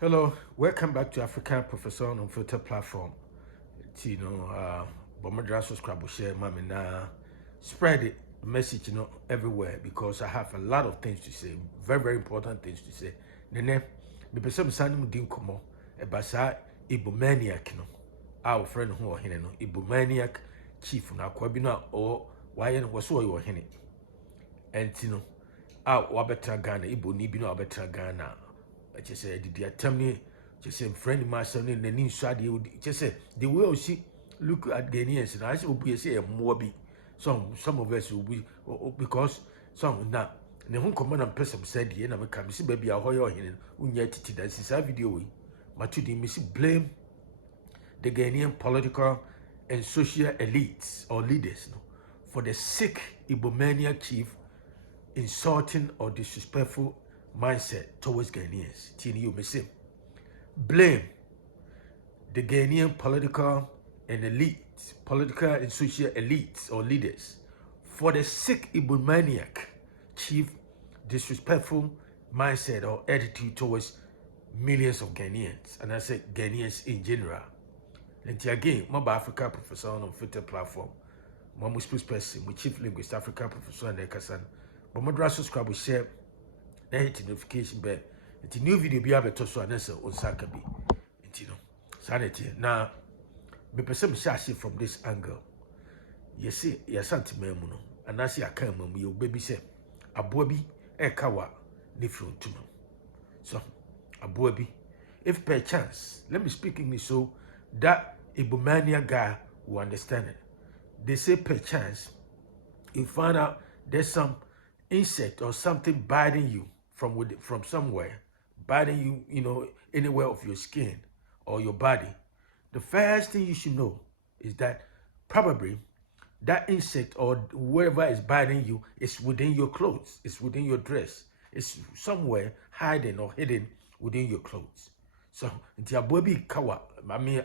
Hello, welcome back to African Professor on Filter platform. Bomodra subscribe, share, mami na spread it message, everywhere because I have a lot of things to say, very very important things to say. Nene, me person sani mu din komo e basa IGBO-MANIAC no. Our friend who are no IGBO-MANIAC chief na kwa bi no o why no was so you hene. And wabetra Ghana, Igbo ni bi no wabetra Ghana. Just say did you tell me just say friend myself in the new side just say the way we see look at Ghanaians and I say we say more be some of us will be because some now ne ho command and person said ye na me come see baby a hoyo hin unya titi that is a video we but to the miss blame the Ghanaian political and social elites or leaders no, for the sick IGBO-MANIAC chief insulting or disrespectful mindset towards Ghanaians. You may say, blame the Ghanaian political and social elites or leaders for the sick IGBO-MANIAC chief disrespectful mindset or attitude towards millions of Ghanaians, and I say Ghanaians in general. And again, my Africa Professor on Filter platform, my most person, my chief linguist, Africa Professor and Ekasan, but my subscribe share. Na hit notification bell. It's a new video be able to so anasa on Sakabi. Sanity. Now, me person share from this angle. You see, ya santi memuno. And I see a come you baby say a bobi e kawa nifrun tuno. So a bobi. If per chance, let me speak English so that IGBO-MANIAC guy will understand it. They say per chance, you find out there's some insect or something biting you from somewhere, biting you, anywhere of your skin or your body. The first thing you should know is that probably that insect or wherever is biting you is within your clothes, it's within your dress, it's somewhere hiding or hidden within your clothes. So, kawa.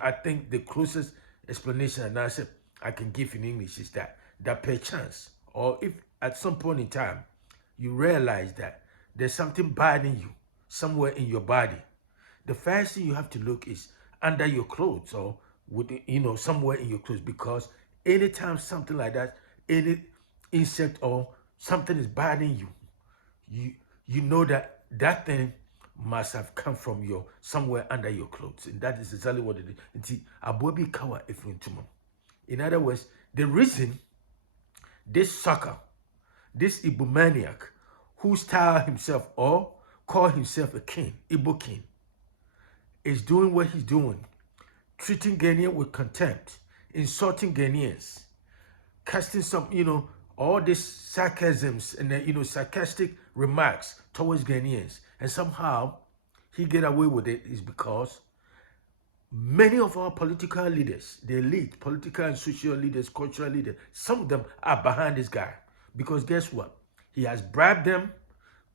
I think the closest explanation and answer I can give in English is that perchance, or if at some point in time you realize that there's something biting you somewhere in your body, the first thing you have to look is under your clothes or somewhere in your clothes, because anytime something like that, any insect or something is biting you, you know that that thing must have come from somewhere under your clothes, and that is exactly what it is. In other words, the reason this sucker, this IGBO-MANIAC, who styled himself or called himself a king, Igbo king, is doing what he's doing, treating Ghanaians with contempt, insulting Ghanaians, casting some, all these sarcasms and sarcastic remarks towards Ghanaians, and somehow he get away with it is because many of our political leaders, the elite, political and social leaders, cultural leaders, some of them are behind this guy. Because guess what? He has bribed them,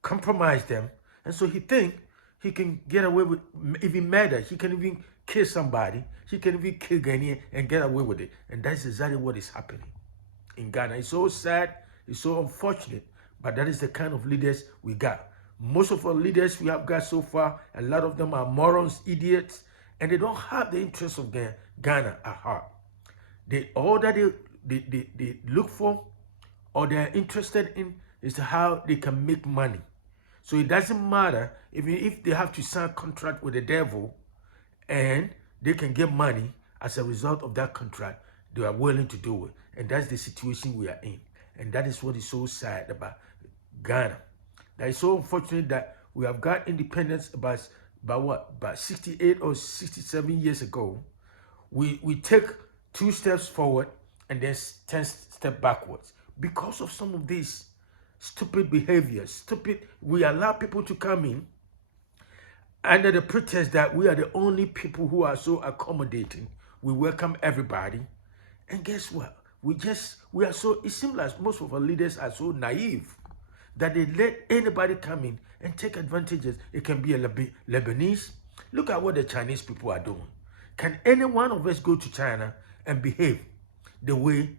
compromised them, and so he think he can get away with even murder. He can even kill somebody. He can even kill Ghanaian and get away with it. And that's exactly what is happening in Ghana. It's so sad. It's so unfortunate. But that is the kind of leaders we got. Most of our leaders we have got so far, a lot of them are morons, idiots, and they don't have the interests of Ghana at heart. All that they look for or they're interested in is how they can make money. So it doesn't matter if they have to sign a contract with the devil and they can get money as a result of that contract, they are willing to do it. And that's the situation we are in. And that is what is so sad about Ghana. That is so unfortunate that we have got independence about 68 or 67 years ago. We take 2 steps forward and then 10 steps backwards because of some of these stupid behaviors. We allow people to come in under the pretext that we are the only people who are so accommodating. We welcome everybody. And guess what? It seems like most of our leaders are so naive that they let anybody come in and take advantages. It can be a Lebanese. Look at what the Chinese people are doing. Can any one of us go to China and behave the way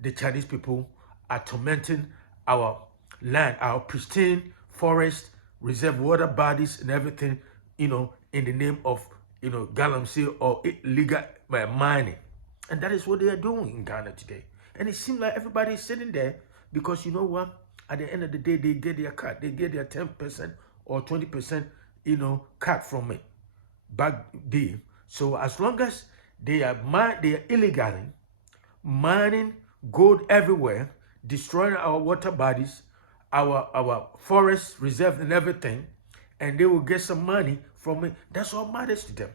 the Chinese people are tormenting our land, our pristine forest, reserve water bodies and everything in the name of, galamsey or illegal mining. And that is what they are doing in Ghana today. And it seems like everybody is sitting there because you know what? At the end of the day, they get their cut. They get their 10% or 20%, cut from it back there. So as long as they are illegally mining gold everywhere, destroying our water bodies, our forest reserve and everything, and they will get some money from it. That's all matters to them.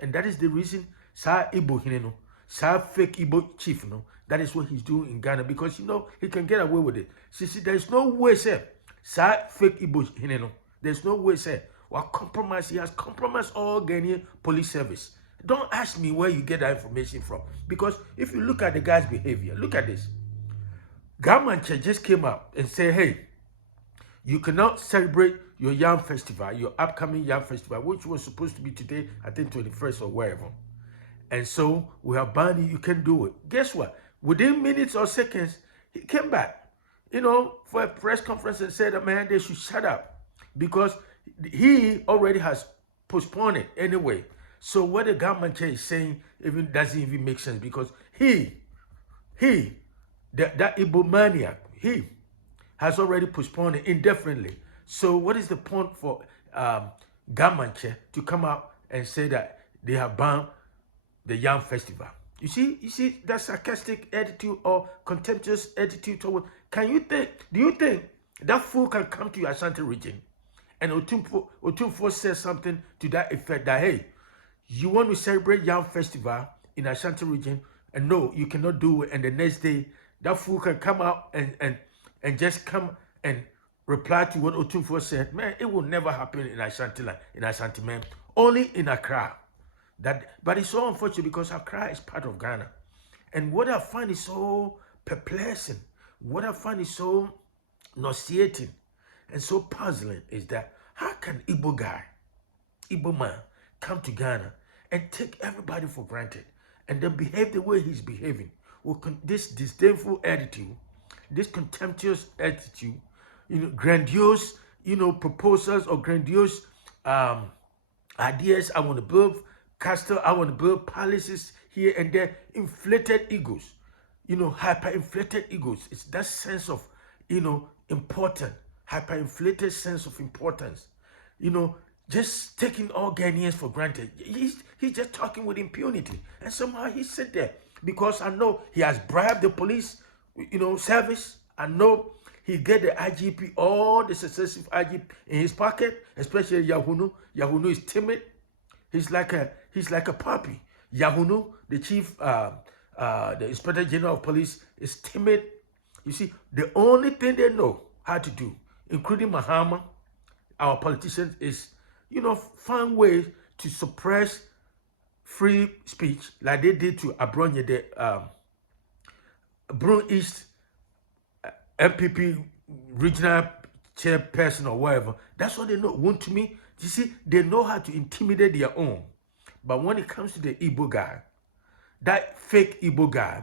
And that is the reason Sa Igbo Hineno, Sa fake Igbo chief, that is what he's doing in Ghana, because he can get away with it. See, there's no way, sir. Sa fake Igbo Hineno. There's no way, sir. He has compromised all Ghanaian police service. Don't ask me where you get that information from. Because if you look at the guy's behavior, look at this. Gamanche just came up and said, hey, you cannot celebrate your Yam Festival, your upcoming Yam Festival, which was supposed to be today, I think 21st or wherever. And so we have banned you, you can do it. Guess what? Within minutes or seconds, he came back, for a press conference and said, man, they should shut up because he already has postponed it anyway. So what the government is saying even doesn't even make sense because that IGBO-MANIAC, he has already postponed it indefinitely. So what is the point for government to come out and say that they have banned the Yam Festival? You see that sarcastic attitude or contemptuous attitude toward. Do you think that fool can come to your Ashanti region and Otumfo says something to that effect that, hey, you want to celebrate Yam Festival in Ashanti region and no, you cannot do it, and the next day that fool can come out and just come and reply to what Otumfo said? Man, it will never happen in Ashanti land, in Ashanti, man. Only in Accra. But it's so unfortunate because Accra is part of Ghana. And what I find is so perplexing, what I find is so nauseating and so puzzling is that how can Igbo man, come to Ghana and take everybody for granted and then behave the way he's behaving with this disdainful attitude, this contemptuous attitude, grandiose, proposals or grandiose ideas. I want to build castle, I want to build palaces here and there, inflated egos, hyper-inflated egos. It's that sense of, important, hyper-inflated sense of importance, just taking all Ghanaians for granted. He's just talking with impunity. And somehow he sit there because I know he has bribed the police, service. I know he get the IGP, all the successive IGP in his pocket, especially Yahunu. Yahunu is timid. He's like a puppy. Yahunu, the chief, the Inspector General of Police, is timid. You see, the only thing they know how to do, including Mahama, our politicians, is, find ways to suppress free speech like they did to Abronye, the Brun East MPP regional chairperson or whatever. That's what they know. To me, you see, they know how to intimidate their own. But when it comes to the Igbo guy, that fake Igbo guy,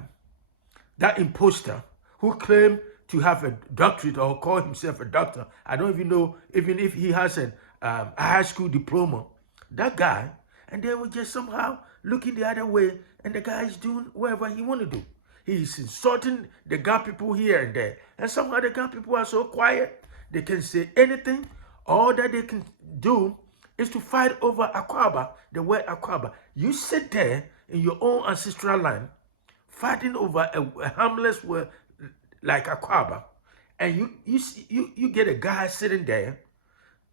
that imposter who claimed to have a doctorate or call himself a doctor, I don't even know, even if he has a high school diploma, that guy, and they were just somehow looking the other way, and the guy is doing whatever he want to do. He's insulting the Ga people here and there. And somehow the Ga people are so quiet, they can say anything. All that they can do is to fight over Akwaba, the word Akwaba. You sit there in your own ancestral land, fighting over a harmless word like Akwaba, and you get a guy sitting there,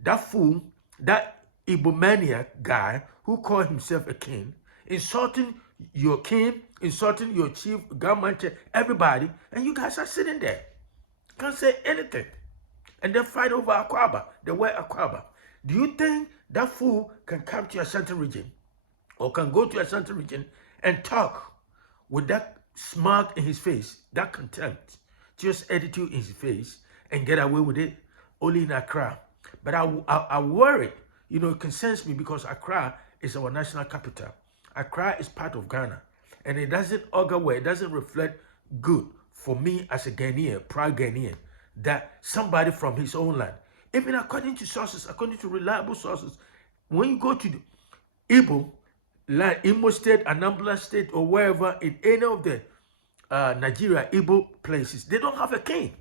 that fool, that IGBO-MANIAC guy who called himself a king, insulting your king, insulting your chief, government, everybody, and you guys are sitting there. Can't say anything. And then fight over Akwaba, the word Akwaba. Do you think that fool can come to Ashanti region or can go to Ashanti region and talk with that smug in his face, that contempt, just attitude in his face and get away with it? Only in Accra. But I worry, it concerns me because Accra is our national capital. Accra is part of Ghana. And it doesn't augur well, it doesn't reflect good for me as a Ghanaian, proud Ghanaian, that somebody from his own land, even according to sources, according to reliable sources, when you go to the Igbo, like Imo State, Anambra State, or wherever in any of the Nigeria Igbo places, they don't have a king.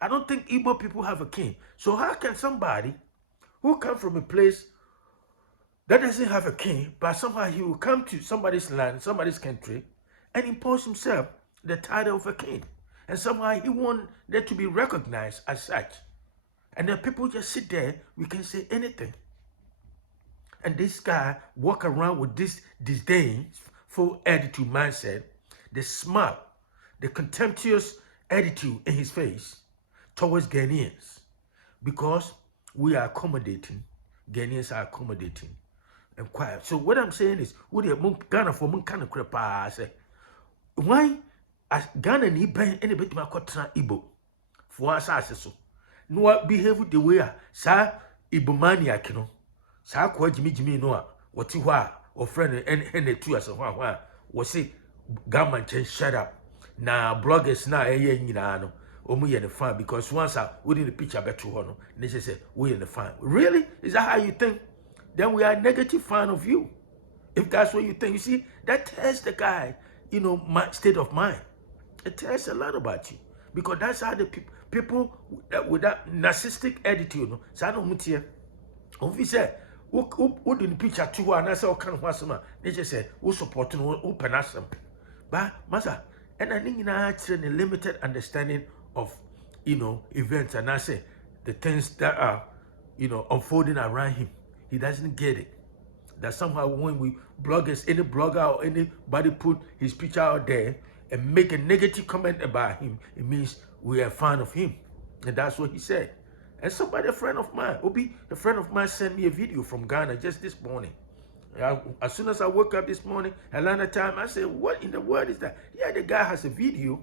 I don't think Igbo people have a king. So how can somebody who come from a place that doesn't have a king, but somehow he will come to somebody's land, somebody's country, and impose himself the title of a king? And somehow he want that to be recognized as such. And then people just sit there, we can say anything. And this guy walk around with this disdainful attitude mindset, the smart, the contemptuous attitude in his face towards Ghanaians. Because we are accommodating, Ghanaians are accommodating and quiet. So what I'm saying is, what the Ghana for mun kind of crepa say, why as Ghana ni ben any bit ma kotra Igbo for us so no behave the way sa IGBO-MANIAC no sa kwa jimi no a woti ho a o friend and two as ho we say government can shut up na bloggers na eye nyina no omu ye the fan because once we need the picture better ho no they say we in the fan. Really? Is that how you think? Then we are a negative fan of you. If that's what you think, you see, that tells the guy, you know, my state of mind. It tells a lot about you. Because that's how the people with that narcissistic attitude, no, so I don't want to if you say, who didn't picture to and I say, kind of wasama, they just say, who support who penasam. But, Masa, and I think I had a limited understanding of, you know, events, and I say the things that are, you know, unfolding around him. He doesn't get it. That somehow when we bloggers, any blogger or anybody put his picture out there and make a negative comment about him, it means we are a fan of him. And that's what he said. And somebody, a friend of mine, a friend of mine sent me a video from Ghana just this morning. As soon as I woke up this morning, Atlanta time, I said, what in the world is that? Yeah, the guy has a video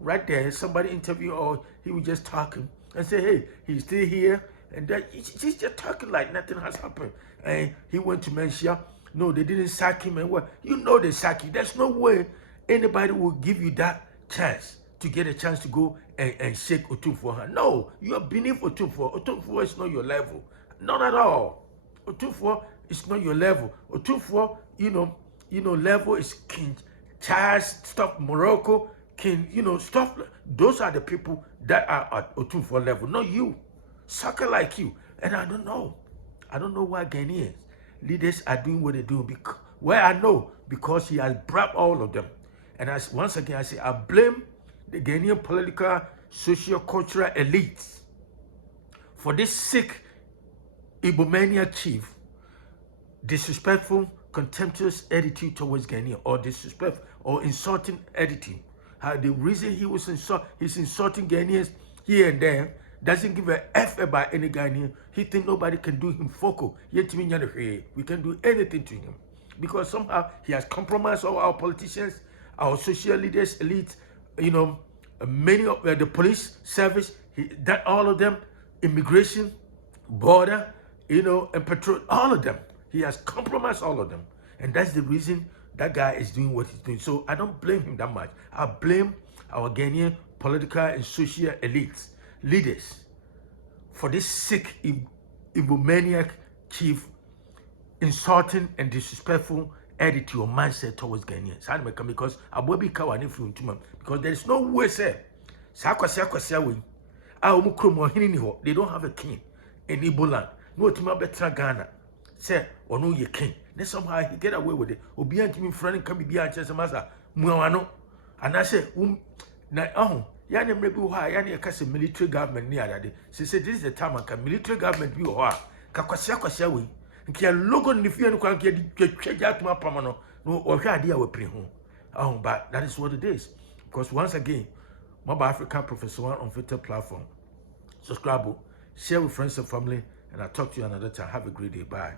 right there. Somebody interview or he was just talking and say, hey, he's still here. And that he's just talking like nothing has happened. And he went to Mensia. No, they didn't sack him. And what? You know they sack you. There's no way anybody will give you that chance to get a chance to go and shake Otumfuo hand. No, you are beneath Otumfuo. Otumfuo is not your level. Not at all. Otumfuo is not your level. Otumfuo, you know, level is King Charles, stuff Morocco, King, you know, stuff. Those are the people that are at Otumfuo level, not you. Sucker like you. And I don't know why Ghanaians leaders are doing what they do. I know, because he has bribed all of them. And once again I say, I blame the Ghanaian political, socio-cultural elites for this sick IGBO-MANIAC chief, disrespectful, contemptuous attitude towards Ghanaian, or disrespectful or insulting attitude. How the reason he's insulting Ghanaians here and there, doesn't give a F about any Ghanaian. He think nobody can do him focal. Yet we can do anything to him. Because somehow he has compromised all our politicians, our social leaders, elites, you know, many of the police service, that all of them, immigration, border, you know, and patrol, all of them. He has compromised all of them. And that's the reason that guy is doing what he's doing. So I don't blame him that much. I blame our Ghanaian political and social elites, leaders, for this sick IGBO-MANIAC chief insulting and disrespectful attitude or mindset towards Ghanaians. Because because there is no way, sir. They don't have a king in Igbo land. No to better Ghana. Say, or no ye king. Then somehow he get away with it. Obian to me friend can be a chess master. Muano. And I say, Yani maybe why yani a military government near that day. She said this is the time I military government be or Kakwasia we. Kia logo in the fear and get out to my pamano. No, or idea we pre home. Oh, but that is what it is. Because once again, Mobile Africa Professor One on Twitter platform. Subscribe, share with friends and family, and I'll talk to you another time. Have a great day. Bye.